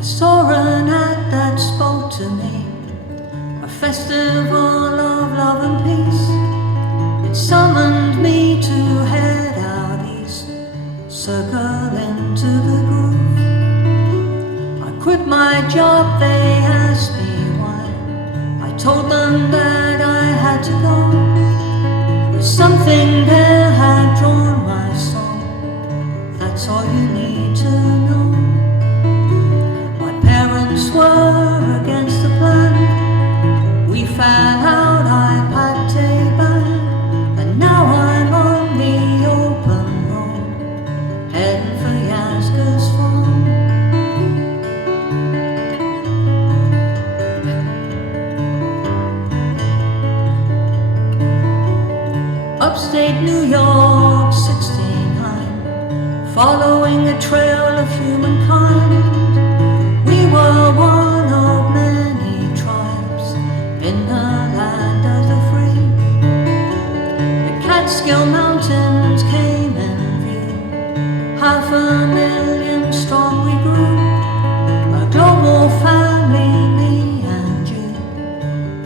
I saw an ad that spoke to me, a festival of love and peace. It summoned me to head out east, circle into the groove. I quit my job, they asked me why. I told them that I had to go. But something there had drawn my soul. That's all you need to know. My parents were against the plan. We fell out, I packed a bag, and now I'm on the open road, heading for Yaska's farm. Upstate New York, 69, following a trail of humankind. We were one of many tribes in the land of the free. The Catskill Mountains came in view, 500,000 strong we grew, a global family, me and you,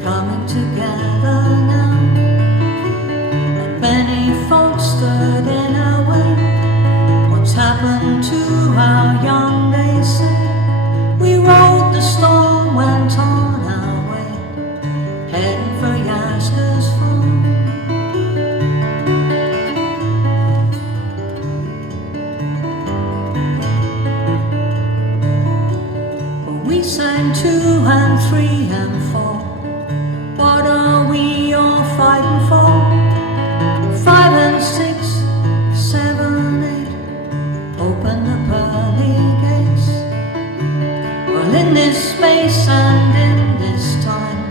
coming together now. Many folks stood in our way. What's happened to our young, they say. We rode the storm, went on our way, heading for Yaska's farm. But we sang 2 and 3 and 4. What are we all fighting for? 5 and 6, 7, 8, open the pearly gates. Well, in this space and in this time,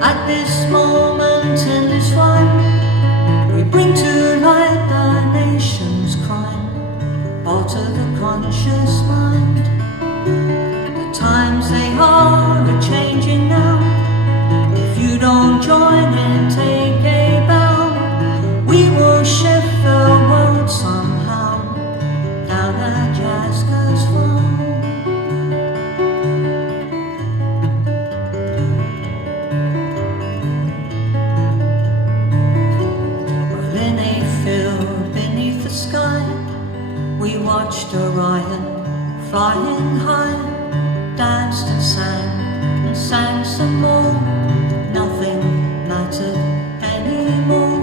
at this moment in this rhyme, we bring to light the nation's crime, alter the conscious mind. The times they are changing now. If you don't join in, take a bow. We will shift the world somehow, down at Yaska's farm. Well, in a field beneath the sky, we watched Orion flying high, danced and sang some more. Nothing mattered anymore.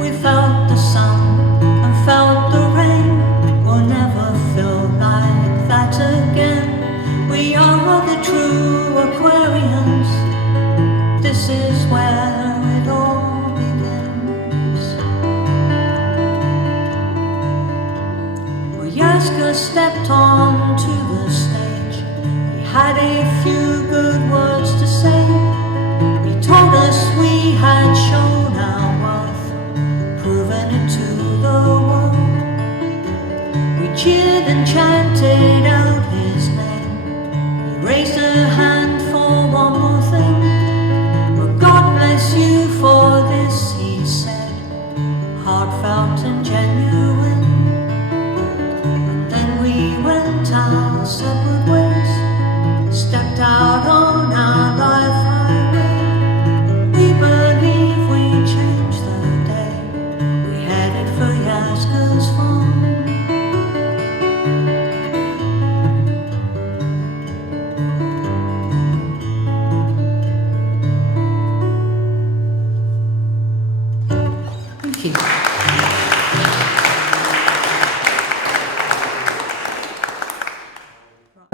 We felt the sun and felt the rain. We'll never feel like that again. We are the true Aquarians. This is where it all begins. Well, Yaska stepped onto the stage. He had a few good words to say. He told us we had shown our worth, proven it to the world. We cheered and chanted out his name. He raised a hand for one more thing. Well, God bless you for this, he said, heartfelt and genuine. And then we went our separate ways, stepped out on our life highway. We believe we changed the day. We headed for Yaska's farm. Thank you.